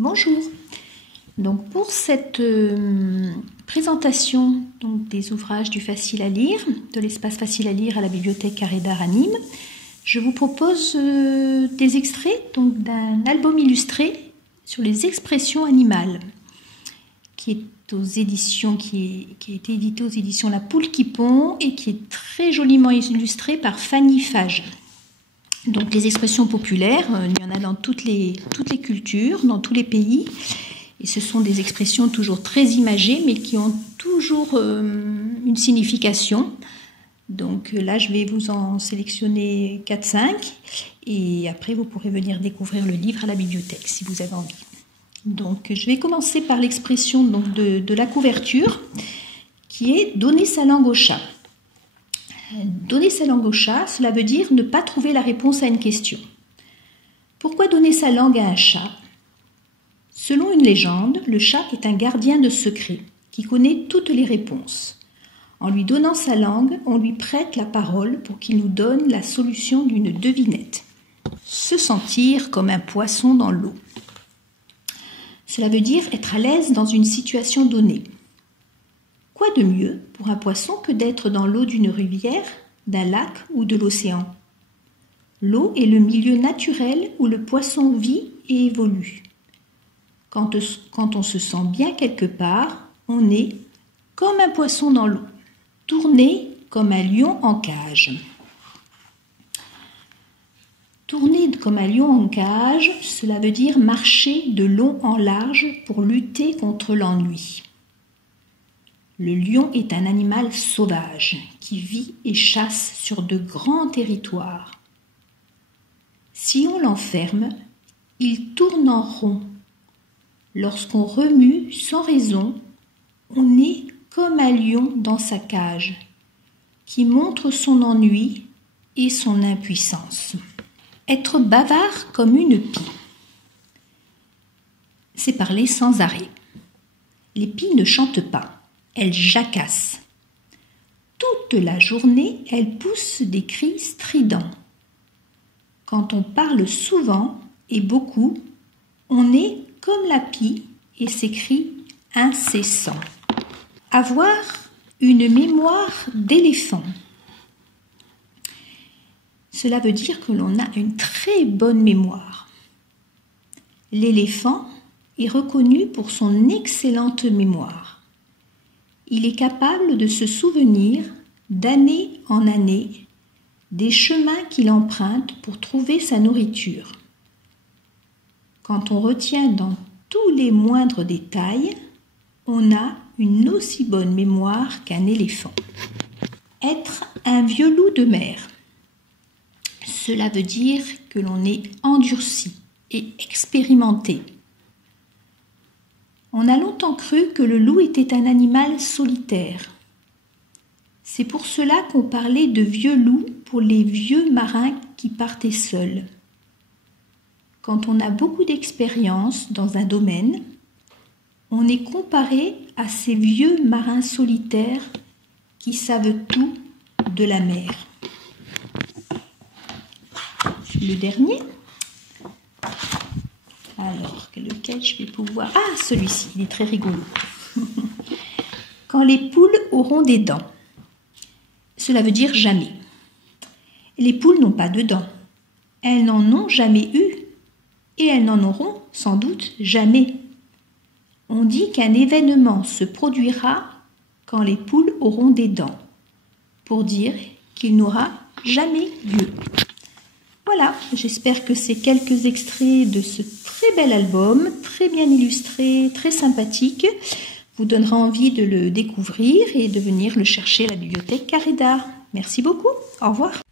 Bonjour. Donc pour cette présentation des ouvrages du facile à lire, de l'espace facile à lire à la bibliothèque Carré d'Art à Nîmes, je vous propose des extraits d'un album illustré sur les expressions animales qui a été édité aux éditions La Poule qui pond et qui est très joliment illustré par Fanny Fage. Donc les expressions populaires, il y en a dans toutes les cultures, dans tous les pays. Et ce sont des expressions toujours très imagées, mais qui ont toujours une signification. Donc là, je vais vous en sélectionner 4-5. Et après, vous pourrez venir découvrir le livre à la bibliothèque, si vous avez envie. Donc je vais commencer par l'expression de la couverture, qui est « donner sa langue au chat ». Donner sa langue au chat, cela veut dire ne pas trouver la réponse à une question. Pourquoi donner sa langue à un chat ? Selon une légende, le chat est un gardien de secrets qui connaît toutes les réponses. En lui donnant sa langue, on lui prête la parole pour qu'il nous donne la solution d'une devinette. Se sentir comme un poisson dans l'eau. Cela veut dire être à l'aise dans une situation donnée. Quoi de mieux pour un poisson que d'être dans l'eau d'une rivière, d'un lac ou de l'océan ? L'eau est le milieu naturel où le poisson vit et évolue. Quand on se sent bien quelque part, on est comme un poisson dans l'eau, tourné comme un lion en cage. Tourner comme un lion en cage, cela veut dire marcher de long en large pour lutter contre l'ennui. Le lion est un animal sauvage qui vit et chasse sur de grands territoires. Si on l'enferme, il tourne en rond. Lorsqu'on remue sans raison, on est comme un lion dans sa cage, qui montre son ennui et son impuissance. Être bavard comme une pie. C'est parler sans arrêt. Les pies ne chantent pas. Elle jacasse. Toute la journée, elle pousse des cris stridents. Quand on parle souvent et beaucoup, on est comme la pie et ses cris incessants. Avoir une mémoire d'éléphant. Cela veut dire que l'on a une très bonne mémoire. L'éléphant est reconnu pour son excellente mémoire. Il est capable de se souvenir, d'année en année, des chemins qu'il emprunte pour trouver sa nourriture. Quand on retient dans tous les moindres détails, on a une aussi bonne mémoire qu'un éléphant. Être un vieux loup de mer. Cela veut dire que l'on est endurci et expérimenté. On a longtemps cru que le loup était un animal solitaire. C'est pour cela qu'on parlait de vieux loup pour les vieux marins qui partaient seuls. Quand on a beaucoup d'expérience dans un domaine, on est comparé à ces vieux marins solitaires qui savent tout de la mer. Le dernier. Alors, lequel je vais pouvoir... Ah, celui-ci, il est très rigolo. Quand les poules auront des dents. Cela veut dire jamais. Les poules n'ont pas de dents. Elles n'en ont jamais eu et elles n'en auront sans doute jamais. On dit qu'un événement se produira quand les poules auront des dents, pour dire qu'il n'aura jamais lieu. Voilà, j'espère que ces quelques extraits de ce très bel album, très bien illustré, très sympathique, vous donnera envie de le découvrir et de venir le chercher à la bibliothèque Carré d'Art. Merci beaucoup, au revoir.